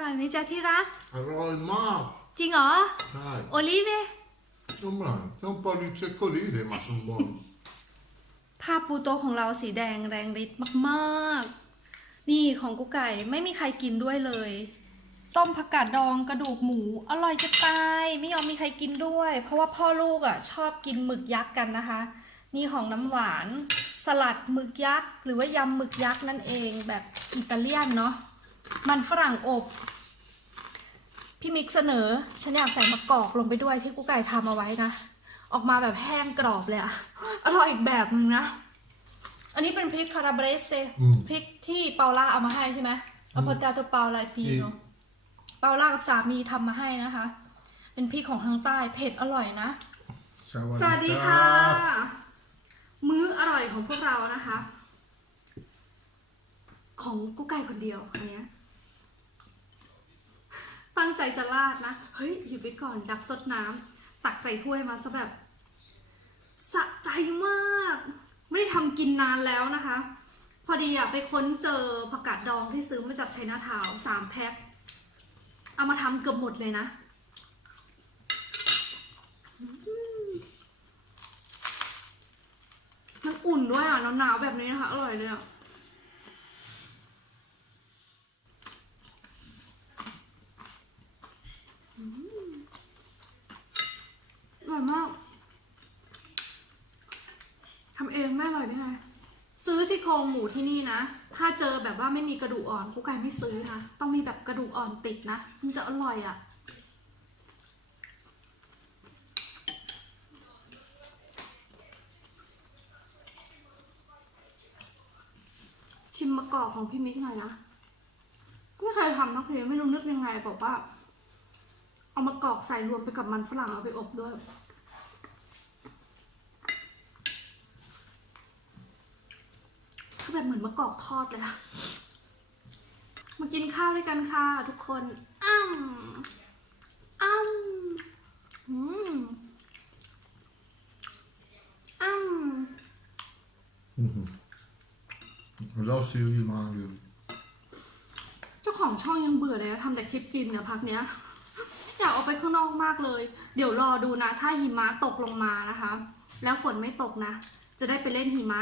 ร่อยไหมจ๊ะที่รัก Arroy mak. จริงเหรอ Nej, โอลิฟเอ somra. Som bara lite choklad i massor barn. ผ้าปูโต๊ะของเราสีแดงแรงฤทธิ์มากๆ นี่ของกุ๊กไก่ไม่มีใครกินด้วยเลย ต้มผักกาดดองกระดูกหมู อร่อยจะตายไม่ยอมมีใครกินด้วย เพราะว่าพ่อลูกอะชอบกินหมึกยักษ์กันนะคะ นี่ของน้ำหวาน สลัดหมึกยักษ์หรือว่ายำหมึกยักษ์นั่นเองแบบอิตาเลียนเนาะ มันฝรั่งอบ พี่มิกเสนอ ฉันอยากใส่มะกอกลงไปด้วยที่กุ๊กไก่ทำเอาไว้นะ ออกมาแบบแห้งกรอบเลยอะอร่อยอีกแบบนึงนะ อันนี้เป็นพริกคาราเบรเซอืมพริกที่เปาล่าเอามาให้ใช่ไหมเอาพอตาตัวเปาลายปีเนาะเปาล่ากับสามีทำมาให้นะคะ เป็นพริกของทางใต้เผ็ดอร่อยนะสวัสดีค่ะ มื้ออร่อยของพวกเรานะคะ ของกุ๊กไก่คนเดียวอันเนี้ย ตั้งใจจะราดนะ เฮ้ยหยุดไปก่อนดักซดน้ำตักใส่ถ้วยมาซะแบบสะใจมาก ไม่ได้ทำกินนานแล้วนะคะ พอดีอะไปค้นเจอผักกาดดองที่ซื้อมาจากไชน่าทาวสามแพ็คเอามาทำเกือบหมดเลยนะมันอุ่นด้วยอะหนาวๆแบบนี้นะคะ อร่อยเลยอะ อืมอร่อยมาก ทำเอง ไม่อร่อยได้ไงซื้อซี่โครงหมูที่นี่นะ ถ้าเจอแบบว่าไม่มีกระดูกอ่อนกุ๊กไก่ไม่ซื้อนะ ต้องมีแบบกระดูกอ่อนติดนะ มันจะอร่อยอะ ชิมมะกอกของพี่มิกหน่อยนะไม่เคยทำนะเคยไม่รู้นึกยังไง บอกว่า เอามะกอกใส่รวมไปกับมันฝรั่งเอาไปอบด้วย คือ แบบเหมือนมะกอกทอดเลยอะมากินข้าวด้วยกันค่ะทุกคนอ้ำอ้ำอืมอ้ำ Idag ser ju man ju. เจ้าของช่องยังเบื่อเลยนะทำแต่คลิปกินเนี่ยพักเนี้ยอยากออกไปข้างนอกมากเลย เดี๋ยวรอดูนะ ถ้าหิมะตกลงมานะคะ แล้วฝนไม่ตกนะ จะได้ไปเล่นหิมะ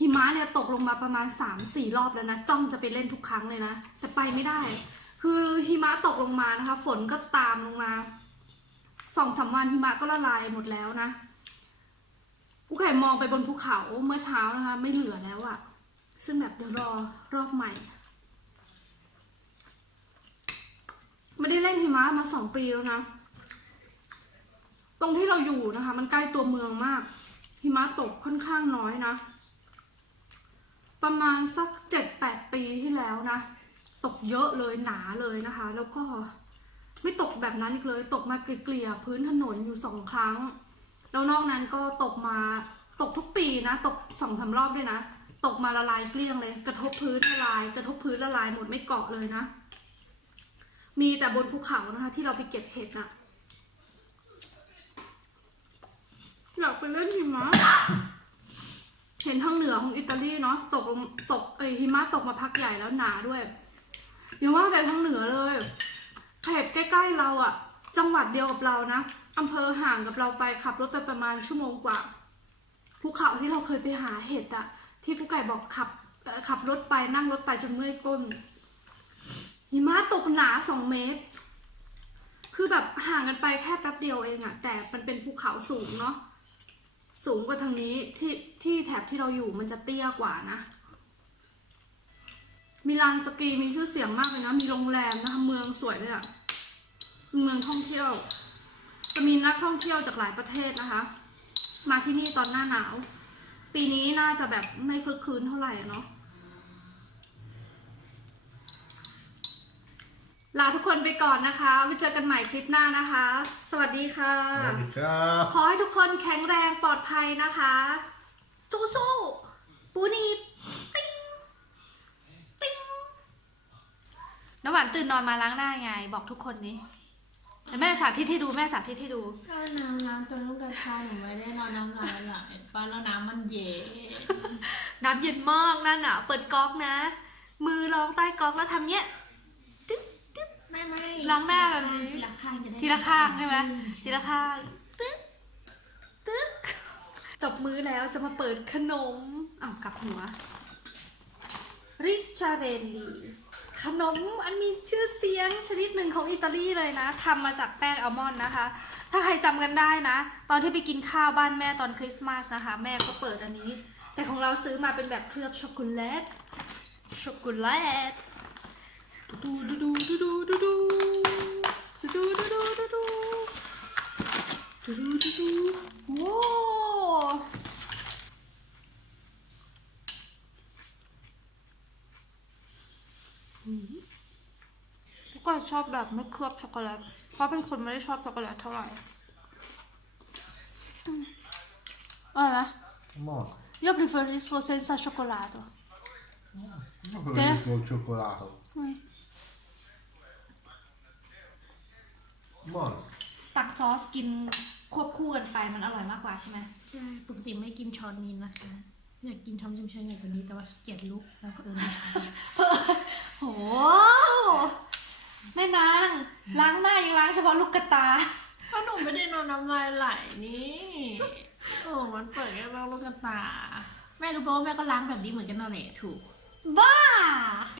หิมะเนี่ยตกลงมาประมาณ 3-4 รอบแล้วนะจ้องจะไปเล่นทุกครั้งเลยนะ แต่ไปไม่ได้ คือหิมะตกลงมานะคะ ฝนก็ตามลงมาสองสามวันหิมะก็ละลายหมดแล้วนะกูไข่มองไปบนภูเขาเมื่อเช้านะคะ ไม่เหลือแล้วอะซึ่งแบบเดี๋ยวรอรอบใหม่ไม่ได้เล่นหิมะมาสองปีแล้วนะ ตรงที่เราอยู่นะคะ มันใกล้ตัวเมืองมาก หิมะตกค่อนข้างน้อยนะ ประมาณสักเจ็ดแปดปีที่แล้วนะ ตกเยอะเลยหนาเลยนะคะ แล้วก็ไม่ตกแบบนั้นอีกเลย ตกมาเกลี่ยพื้นถนนอยู่สองครั้ง แล้วนอกนั้นก็ตกมาตกทุกปีนะ ตกสองสามรอบด้วยนะ ตกมาละลายเกลี้ยงเลย กระทบพื้นละลาย กระทบพื้นละลายหมดไม่เกาะเลยนะ มีแต่บนภูเขานะคะ ที่เราไปเก็บเห็ดอะอยากไปเล่นหิมะ เห็นทางเหนือของอิตาลีเนาะตกลงตกเอยหิมะตกมาพักใหญ่แล้วหนาด้วยอย่าว่าแต่ทางเหนือเลยเขตใกล้ๆเราอะจังหวัดเดียวกับเรานะอำเภอห่างกับเราไปขับรถไปประมาณชั่วโมงกว่าภูเขาที่เราเคยไปหาเห็ดอะที่ผู้ไก่บอกขับขับรถไปนั่งรถไปจนเมื่อยก้นหิมะตกหนาสองเมตร คือแบบห่างกันไปแค่แป๊บเดียวเองอะแต่มันเป็นภูเขาสูงเนาะ สูงกว่าทางนี้ที่ที่แถบที่เราอยู่มันจะเตี้ยกว่านะ มิลานสกีมีชื่อเสียงมากเลยนะ มีโรงแรมนะคะเมืองสวยเลยอะเมืองท่องเที่ยว จะมีนักท่องเที่ยวจากหลายประเทศนะคะ มาที่นี่ตอนหน้าหนาว ปีนี้น่าจะแบบไม่คลึกคืนเท่าไหร่เนาะ ลาทุกคนไปก่อนนะคะไว้เจอกันใหม่คลิปหน้านะคะ สวัสดีค่ะ Monica. ขอให้ทุกคนแข็งแรงปลอดภัยนะคะ สู้ๆปูนีบติ้งติ้งน้ำหวานตื่นนอนมาล้างหน้าไง บอกทุกคนนี้เดี๋ยวแม่สาธิตให้ดูแม่สาธิตให้ดูก็น้ำล้างจนลูกกระชาหนูไม่ได้นอนน้ำลายไหลป้าแล้วน้ำมันเย็นน้ำเย็นมากนั่นอะ เปิดก๊อกนะ มือรองใต้ก๊อกแล้วทำเนี้ยตึ๊บตึ๊บแม่ ไม่ไม่ล้างหน้าแบบนี้ ทีละข้างจะได้ทีละข้างใช่ไหมทีละข้างตึ๊กตึ๊กจบมื้อแล้วจะมาเปิดขนมอ้าวกลับหัว ริชาเรนลี ขนมอันมีชื่อเสียงชนิดหนึ่งของอิตาลีเลยนะทำมาจากแป้งอัลมอนด์นะคะ ถ้าใครจำกันได้นะ ตอนที่ไปกินข้าวบ้านแม่ตอนคริสต์มาสนะคะ แม่ก็เปิดอันนี้ แต่ของเราซื้อมาเป็นแบบเคลือบช็อกโกแลตช็อกโกแลตดูดู ดูดูดูดูดูดูดูดูดูดูดูดูดูดูดูโว้อืมแล้วก็ชอบแบบไม่เคลือบช็อกโกแลต เพราะเป็นคนไม่ได้ชอบช็อกโกแลตเท่าไหร่อืมอร่อยไหม Buono. Io preferisco senza cioccolato. Io preferisco il cioccolato. Mm. Buono. ตักซอสกินควบคู่กันไปมันอร่อยมากกว่าใช่ไหมใช่ปกติไม่กินช้อนนี้นะคะ อยากกินช้อนชิมชันอย่างกว่านี้แต่ว่าขี้เกียจลุกแล้วก็เออไม่ทำโหแม่นางล้างหน้ายังล้างเฉพาะลูกกระตาเพราะหนูไม่ได้นอนน้ำลายไหลนี่โอ้มันเปิดแค่เราลูกกระตา แม่รู้ป่ะว่าแม่ก็ล้างแบบนี้เหมือนกันนั่นแหละถูก บ้า